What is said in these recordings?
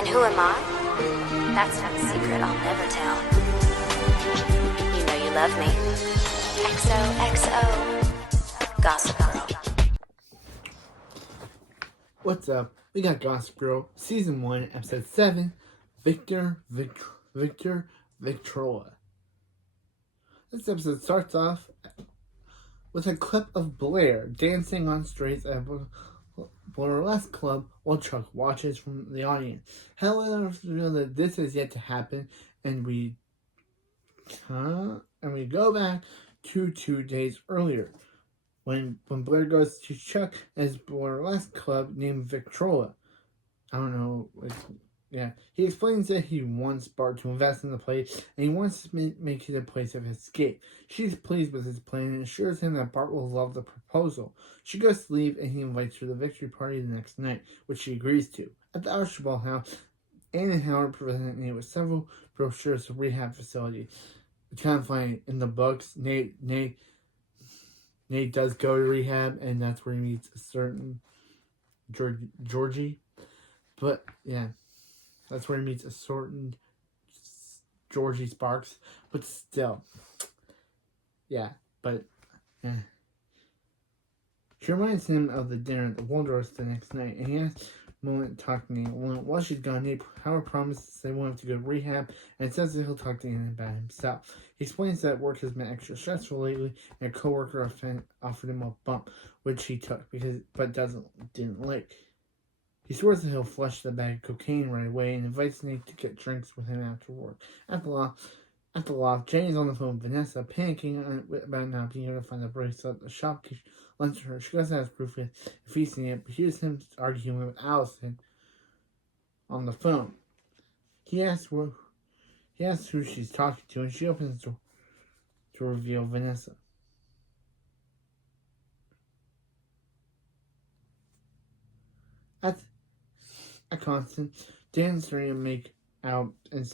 And who am I? That's not a secret I'll never tell. You know you love me. XOXO. Gossip Girl. What's up? We got Gossip Girl, Season 1, Episode 7, Victor Victrola. This episode starts off with a clip of Blair dancing on streets at a burlesque club while Chuck watches from the audience. However, we know that this is yet to happen, and we go back to 2 days earlier when Blair goes to Chuck at his burlesque club named Victrola. I don't know. He explains that he wants Bart to invest in the place, and he wants to make it a place of escape. She's pleased with his plan and assures him that Bart will love the proposal. She goes to leave, and he invites her to the victory party the next night, which she agrees to. At the Archibald house, Anne and Howard present Nate with several brochures of rehab facility. It's kind of funny. In the books, Nate does go to rehab, and that's where he meets a certain Georgie. But, yeah. That's where he meets a certain Georgie Sparks. But still. Yeah. But, yeah. She reminds him of the dinner at the Waldorf the next night. And he asks Moment to talk to Nate. While she's gone, Nate, Howard promises they won't have to go to rehab. And says that he'll talk to Anne about himself. He explains that work has been extra stressful lately. And a coworker offered him a bump. Which he took. But didn't like. He swears that he'll flush the bag of cocaine right away and invites Nate to get drinks with him after work. At the loft, Jenny's on the phone with Vanessa, panicking about not being able to find the bracelet. The shopkeeper lends to her. She goes to ask Rufus if he's seen it, but hears him arguing with Allison on the phone. He asks who she's talking to, and she opens the door to reveal Vanessa. At Constant, Dan and Serena make out, and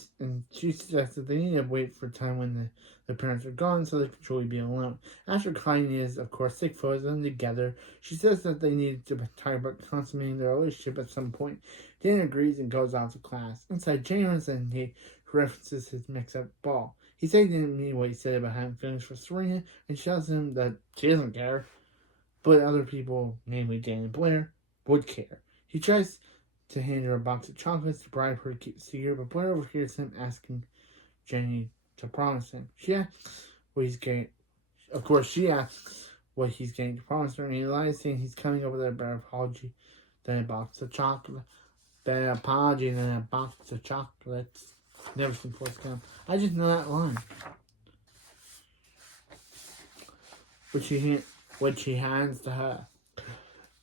she suggests that they need to wait for a time when the parents are gone so they can truly be alone. After Klein is, of course, sick photos of them together, she says that they need to talk about consummating their relationship at some point. Dan agrees and goes off to class. Inside, James and Nate references his mix-up ball. He said he didn't mean what he said about having feelings for Serena, and she tells him that she doesn't care, but other people, namely Dan and Blair, would care. He tries to hand her a box of chocolates to bribe her to keep the secret, but Blair overhears him asking Jenny to promise him. She asks what he's getting. Of course, she asks what he's getting to promise her, and he lies, saying he's coming up with a better apology than a box of chocolate. Better apology than a box of chocolates. Never seen Forrest Gump. I just know that line. Which he hands to her.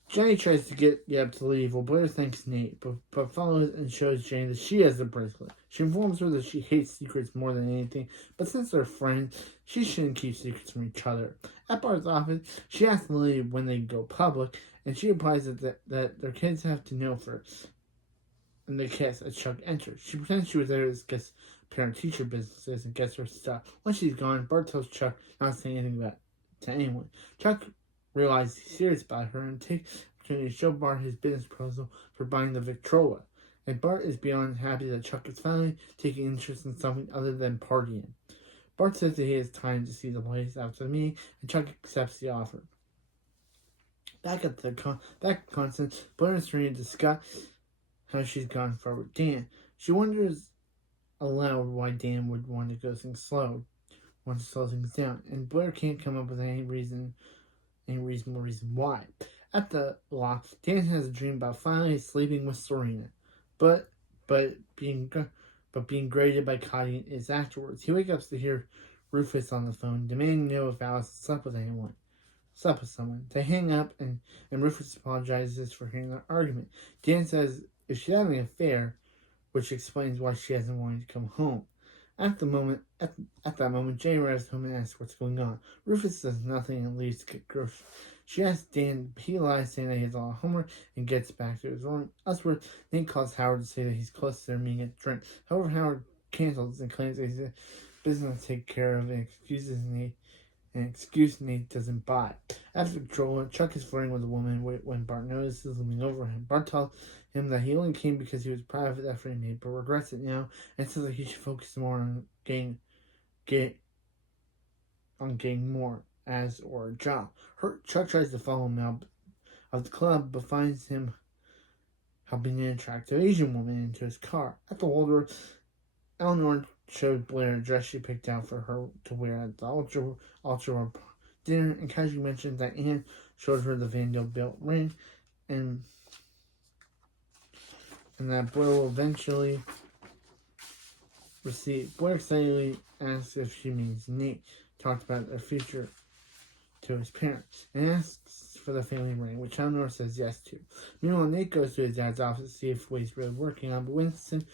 Jenny tries to get up to leave, while Blair thanks Nate, but follows and shows Jenny that she has the bracelet. She informs her that she hates secrets more than anything, but since they're friends, she shouldn't keep secrets from each other. At Bart's office, she asks Lily when they go public, and she implies that their kids have to know first. And they kiss as Chuck enters. She pretends she was there to discuss parent-teacher businesses and gets her stuff. Once she's gone, Bart tells Chuck not to say anything about it to anyone. Chuck realizes he's serious about her and takes the opportunity to show Bart his business proposal for buying the Victrola. And Bart is beyond happy that Chuck is finally taking interest in something other than partying. Bart says that he has time to see the place after the meeting, and Chuck accepts the offer. Back at Constance, Blair and Serena discuss how she's gone far with Dan. She wonders aloud why Dan would want to go things slow, want to slow things down, and Blair can't come up with any reasonable reason why. At the loft, Dan has a dream about finally sleeping with Serena, but being graded by Cotty is afterwards. He wakes up to hear Rufus on the phone, demanding to know if Alice slept with someone. They hang up, and Rufus apologizes for hearing their argument. Dan says if she's having an affair, which explains why she hasn't wanted to come home. At that moment, Jenny arrives home and asks what's going on. Rufus does nothing and leaves to get groceries. She asks Dan, but he lies, saying that he has a lot of homework, and gets back to his room. Elsewhere, Nate calls Howard to say that he's close to their meeting at the drink. However, Howard cancels and claims that he's a business to take care of and excuses Nate. An excuse Nate doesn't buy. After Victrola, Chuck is flirting with a woman when Bart notices looming over him. Bart tells him that he only came because he was proud of his effort he made, but regrets it now and says that he should focus more on getting more as or a job. Chuck tries to follow him out of the club, but finds him helping an attractive Asian woman into his car. At the Waldorf, Eleanor showed Blair a dress she picked out for her to wear at the ultra dinner, and casually mentioned that Anne showed her the Vanderbilt ring, and that Blair will eventually receive. Blair excitedly asks if she means Nate. Talked about their future to his parents, and asks for the family ring, which Eleanor says yes to. Meanwhile, Nate goes to his dad's office to see if Wade's really working on, but Winston,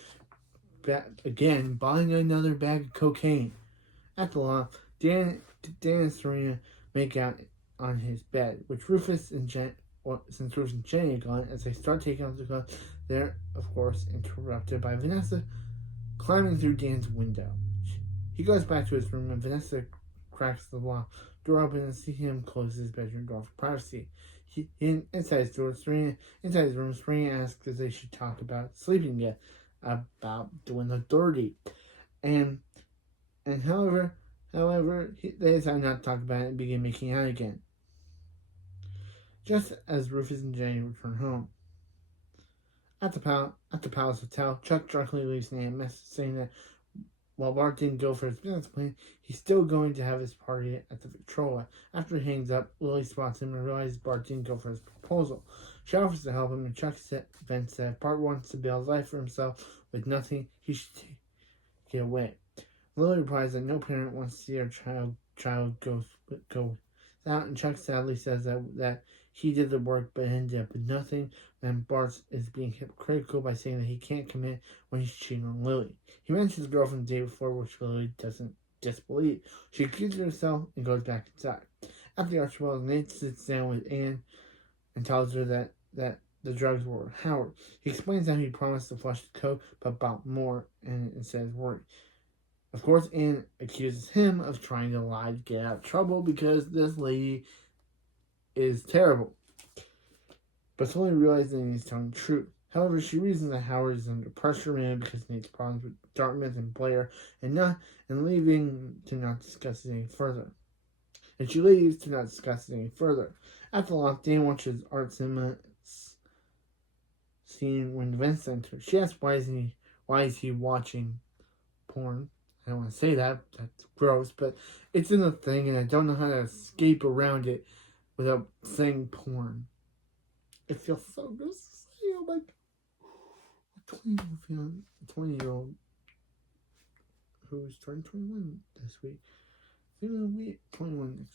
again, buying another bag of cocaine. At the law, Dan and Serena make out on his bed, which Rufus and since Rufus and Jenny are gone, as they start taking off the clothes, they're, of course, interrupted by Vanessa climbing through Dan's window. He goes back to his room, and Vanessa cracks the door open and see him close his bedroom door for privacy. Inside his room, Serena asks if they should talk about sleeping yet, about doing the dirty, and however, they decide not to talk about it and begin making out again. Just as Rufus and Jenny return home. At the Palace Hotel, Chuck drunkenly leaves Nate a message saying that while Bart didn't go for his business plan, he's still going to have his party at the Victrola. After he hangs up, Lily spots him and realizes Bart didn't go for his proposal. She offers to help him, and Chuck vents that Bart wants to build life for himself with nothing. He should take it away. Lily replies that no parent wants to see their child go out, and Chuck sadly says that he did the work but ended up with nothing, and Bart is being hypocritical by saying that he can't commit when he's cheating on Lily. He mentions his girlfriend the day before, which Lily doesn't disbelieve. She accuses herself and goes back inside. At the Archibald, Nate sits down with Anne and tells her that the drugs were Howard. He explains how he promised to flush the coke, but bought more and says worry. Of course, Anne accuses him of trying to lie to get out of trouble because this lady is terrible. But slowly realizing he's telling the truth. However, she reasons that Howard is under pressure man because Nate's problems with Dartmouth and Blair and leaving to not discuss it any further. And she leaves to not discuss it any further. At the loft, Dan watches art cinema scene when Vince enters. She asks why is he watching porn? I don't want to say that. That's gross, but it's in the thing, and I don't know how to escape around it without saying porn. It feels so gross to say. I'm like, a 20-year-old who's turning 21 this week. Feeling weird. 21.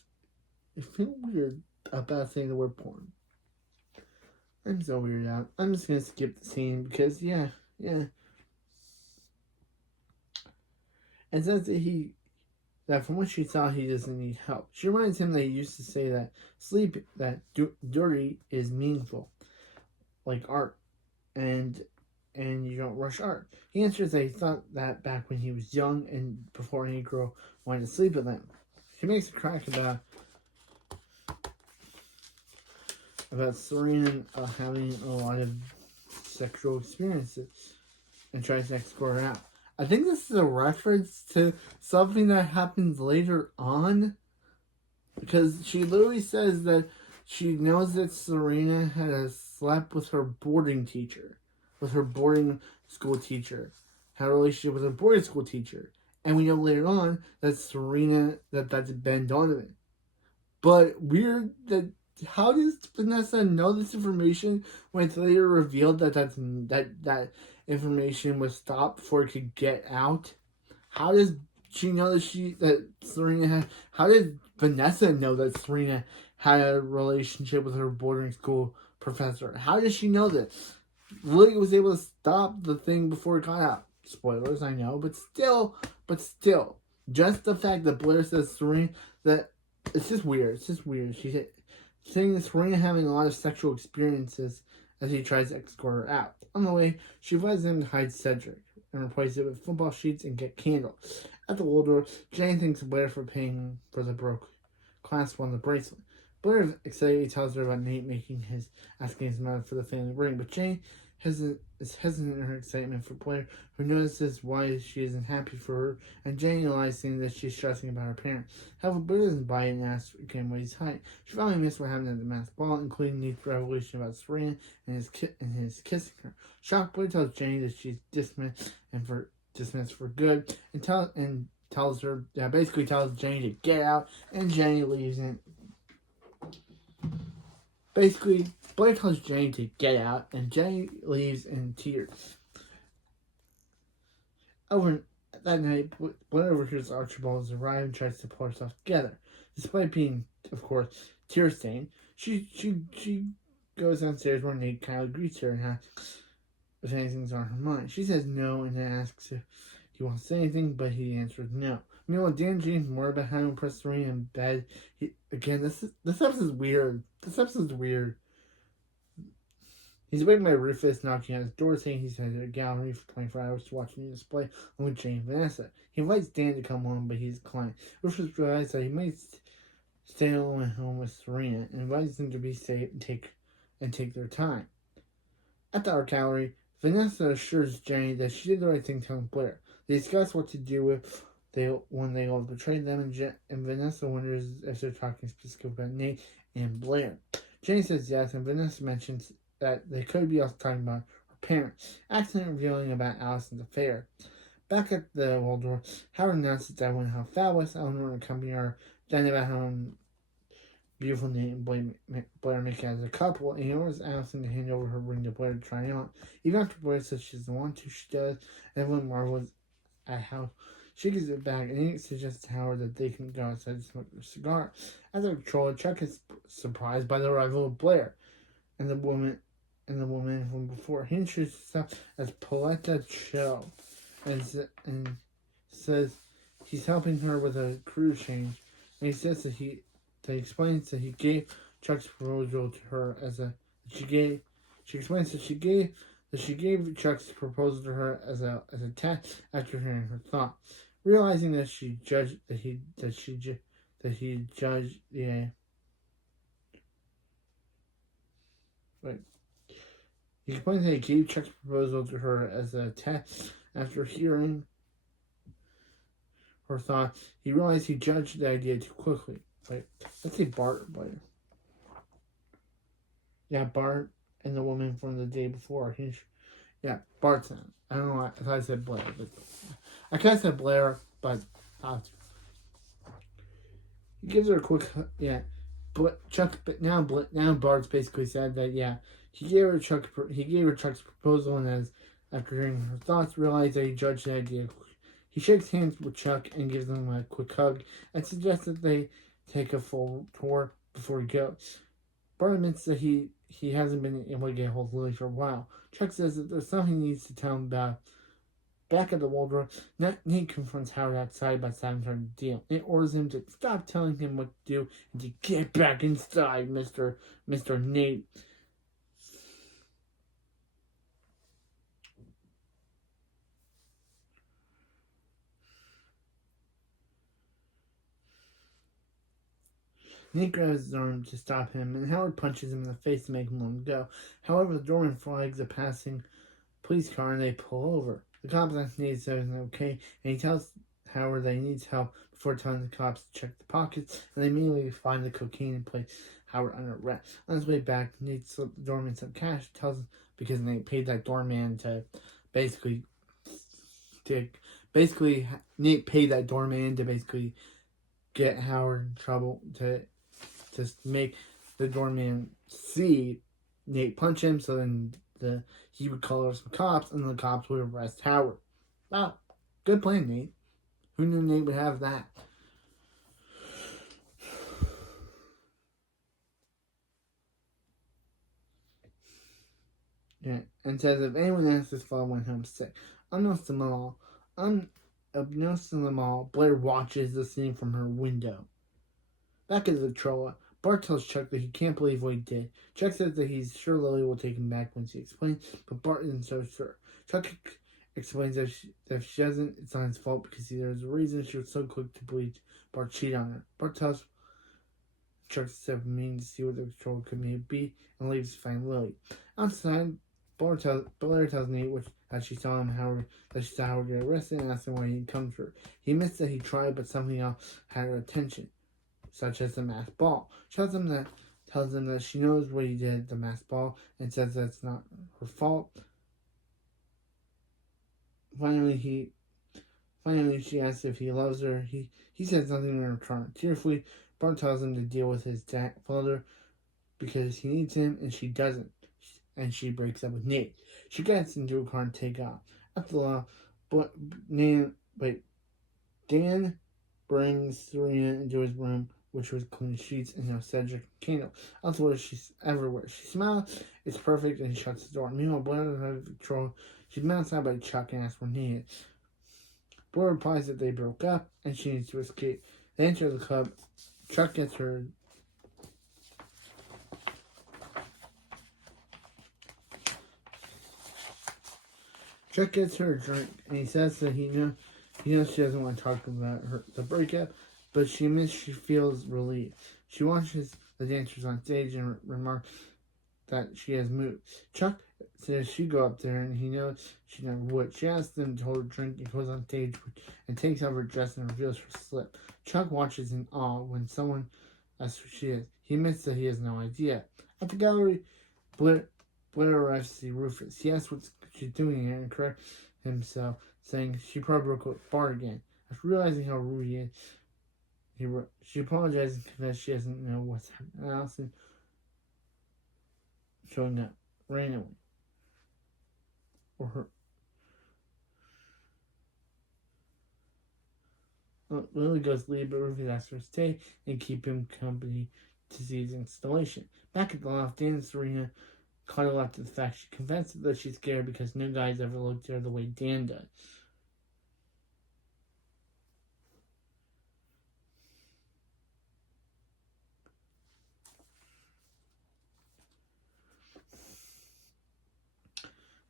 It feels weird about saying the word porn. I'm so weirded out. I'm just gonna skip the scene because yeah. And says that from what she saw, he doesn't need help. She reminds him that he used to say that dirty is meaningful, like art, and you don't rush art. He answers that he thought that back when he was young and before any girl wanted to sleep with him. She makes a crack about Serena having a lot of sexual experiences and tries to escort her out. I think this is a reference to something that happens later on, because she literally says that she knows that Serena had slept with her boarding school teacher, had a relationship with her boarding school teacher, and we know later on that that's Ben Donovan. But weird that how does Vanessa know this information when it's later revealed that information was stopped before it could get out? How does she know that Serena had? How did Vanessa know that Serena had a relationship with her boarding school professor? How does she know this? Lily was able to stop the thing before it got out. Spoilers, I know, but still, just the fact that Blair says Serena, that it's just weird. She's saying that Serena having a lot of sexual experiences as he tries to escort her out. On the way, she advises him to hide Cedric and replace it with football sheets and get candles. At the Waldorf, Jane thanks Blair for paying for the broke clasp on the bracelet. Blair excitedly tells her about Nate asking his mother for the family ring, but Jane is hesitant in her excitement for Blair, who notices why she isn't happy for her, and Jenny lies saying that she's stressing about her parents. However, Blair doesn't buy it and asks again what he's hiding. She finally missed what happened at the masked ball, including Nate's revelation about Serena and his kissing her. Shocked, Blair tells Jenny that she's dismissed for good, and tells Jenny to get out, and Jenny leaves. And basically, Blair tells Jenny to get out, and Jenny leaves in tears. Over that night, Blair overhears Archibald arrive and tries to pull herself together. Despite being, of course, tear-stained, she goes downstairs where Nate kindly greets her and asks if anything's on her mind. She says no and then asks if he wants to say anything, but he answers no. Meanwhile, Dan dreams more about how to impress Serena in bed. This episode's weird. He's awakened by Rufus knocking on his door, saying he's headed to a gallery for 24 hours to watch a new display along with Jane and Vanessa. He invites Dan to come home, but he's declined. Rufus realizes that he might stay alone at home with Serena and invites them to be safe and take their time. At the art gallery, Vanessa assures Jenny that she did the right thing telling Blair. They discuss what to do when they all betrayed them, and Vanessa wonders if they're talking specifically about Nate and Blair. Jenny says yes, and Vanessa mentions that they could be also talking about her parents, accidentally revealing about Allison's affair. Back at the Waldorf, Howard announces that when how fabulous Eleanor and company are, then about how beautiful Nate and Blair make as a couple, and he orders Allison to hand over her ring to Blair to try on. Even after Blair says she doesn't want to, she does, and everyone marvels at how she gives it back, and he suggests to Howard that they can go outside and smoke their cigar. As a controller, Chuck is surprised by the arrival of Blair and the woman from before. He introduces himself as Pauletta Cho and says he's helping her with a career change. And he says that he explains that he gave Chuck's proposal to her she explains that she gave Chuck's proposal to her as a test after hearing her thought. Realizing that he judged He explains that he gave Chuck's proposal to her as a test after hearing her thought. He realized he judged the idea too quickly. Let's say Bart or Blair. Yeah, Bart and the woman from the day before. Bart's in it. I don't know why. I thought I said Blair. But I could have said Blair, but he gives her a quick But now Bart's basically said that he gave her Chuck's proposal, and after hearing her thoughts, realized that he judged the idea. He shakes hands with Chuck and gives him a quick hug and suggests that they take a full tour before he goes. Bart admits that he hasn't been able to get a hold of Lily for a while. Chuck says that there's something he needs to tell him about. Back at the Waldorf, Nate confronts Howard outside by sabotaging the deal. Nate orders him to stop telling him what to do and to get back inside, Mr. Nate. Nate grabs his arm to stop him, and Howard punches him in the face to make him let him go. However, the doorman flags a passing police car and they pull over. The cops ask Nate if everything's okay, and he tells Howard that he needs help before telling the cops to check the pockets, and they immediately find the cocaine and place Howard under arrest. On his way back, Nate slipped the doorman some cash, because Nate paid that doorman to Nate paid that doorman to get Howard in trouble, to make the doorman see Nate punch him, so then he would call some cops, and the cops would arrest Howard. Wow, good plan, Nate. Who knew Nate would have that? Yeah, and says if anyone asks, his father went home sick. Unbeknownst to them all, Blair watches the scene from her window. Back at the Trolla, Bart tells Chuck that he can't believe what he did. Chuck says that he's sure Lily will take him back when she explains, but Bart isn't so sure. Chuck explains that if she doesn't, it's not his fault because there's a reason she was so quick to believe Bart cheated on her. Bart tells Chuck to step in to see what the Trolla could maybe be and leaves to find Lily. Outside, Blair tells Nate that she saw Howard get arrested and asks him why he comes for her. He admits that he tried, but something else had her attention, such as the masked ball. She tells him that she knows what he did, the masked ball, and says that's not her fault. Finally, she asks if he loves her. He says nothing in return. Tearfully, Bart tells him to deal with his father because he needs him, and she doesn't. And she breaks up with Nate. She gets into a car and take off. After a while, Dan brings Serena into his room, which was clean sheets and no Cedric candle. Elsewhere, she's everywhere. She smiles, it's perfect, and shuts the door. Meanwhile, Blair is out of control. She's met outside by Chuck and asks where Nate is. Blair replies that they broke up and she needs to escape. They enter the club. Chuck gets her. Chuck gets her a drink, and he says that he knows she doesn't want to talk about the breakup, but she admits she feels relieved. She watches the dancers on stage and remarks that she has moved. Chuck says she go up there, and he knows she never would. She asks them to hold her drink and goes on stage and takes off her dress and reveals her slip. Chuck watches in awe when someone asks who she is. He admits that he has no idea. At the gallery, Blair arrives to see Rufus. He asks what she's doing here and corrects himself, saying she probably broke up with Bart again. After realizing how rude he is, she apologizes and confesses she doesn't know what's happening. Allison showing up randomly. Or her. Lily goes to leave, but Rufus asks her to stay and keep him company to see his installation. Back at the loft, Dan and Serena cuddle after the fact. She confesses that she's scared because no guy's ever looked at her the way Dan does.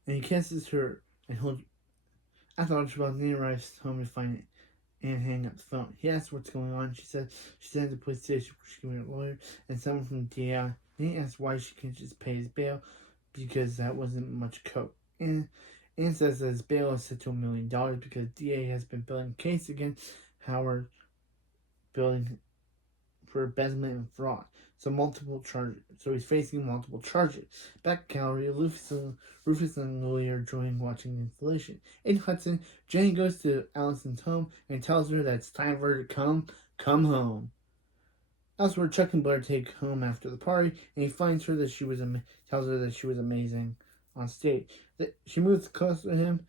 And he kisses her and holds. I thought she was about to arrive home to find it and hang up the phone. He asks what's going on. She says she's at the police station where she's going to a lawyer and someone from the DI. Then he asks why she can't just pay his bail because that wasn't much coke. And says that his bail is set to $1 million because DA has been building a case against Howard building for embezzlement and fraud. So he's facing multiple charges. Back at gallery, Rufus and Lily are enjoying watching the installation. In Hudson, Jenny goes to Allison's home and tells her that it's time for her to come home. Elsewhere, Chuck and Blair take home after the party, and he finds her that tells her that she was amazing on stage. She moves closer to him,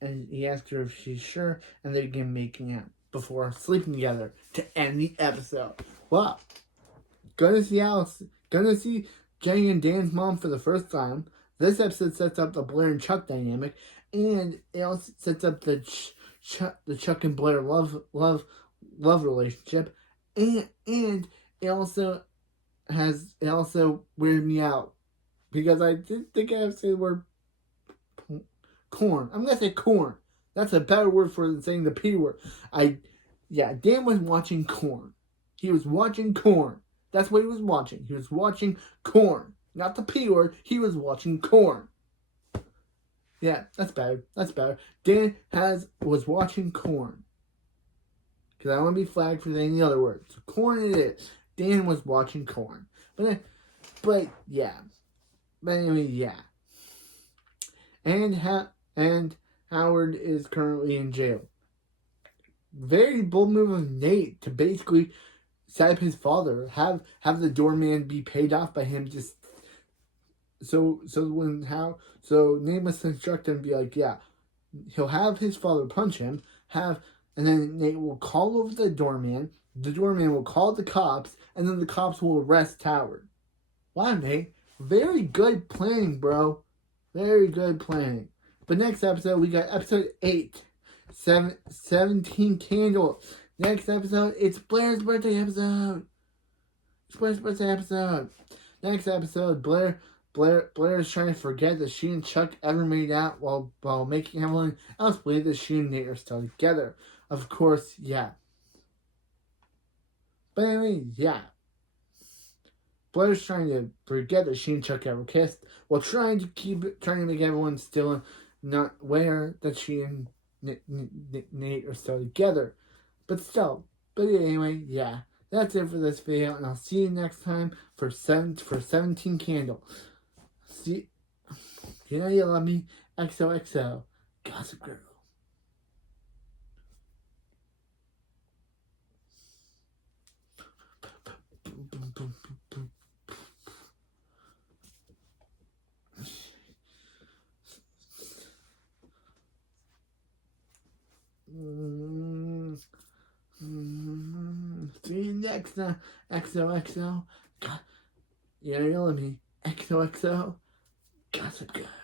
and he asks her if she's sure, and they begin making out before sleeping together to end the episode. Wow. Gonna see Jenny and Dan's mom for the first time. This episode sets up the Blair and Chuck dynamic, and it also sets up the Chuck and Blair love relationship, and it also weirded me out because I didn't think I have to say the word corn. I'm gonna say corn. That's a better word for than saying the P word. Dan was watching corn. He was watching corn. That's what he was watching. He was watching corn. Not the P word. He was watching corn. Yeah, that's better. That's better. Dan was watching corn. Because I don't want to be flagged for saying the other word. So corn it is. Dan was watching corn. But yeah. But anyway, yeah. And Howard is currently in jail. Very bold move of Nate to basically set up his father, have the doorman be paid off by him. Just so Nate must instruct him and be like, yeah, he'll have his father punch him, and then Nate will call over the doorman will call the cops, and then the cops will arrest Howard. Wow, Nate, very good planning, bro. Very good planning. But next episode, we got episode 8. 17 candles. Next episode, it's Blair's birthday episode. Next episode, Blair is trying to forget that she and Chuck ever made out while making everyone else believe that she and Nate are still together. Of course, yeah. But anyway, yeah. Blair's trying to forget that she and Chuck ever kissed, while trying to make everyone still not aware that she and Nate are still together. But anyway, yeah. That's it for this video, and I'll see you next time for 17 Candle. See, you know you love me. XOXO, Gossip Girl. See you next time. XOXO. You know you love me. XOXO. Gossip Girl.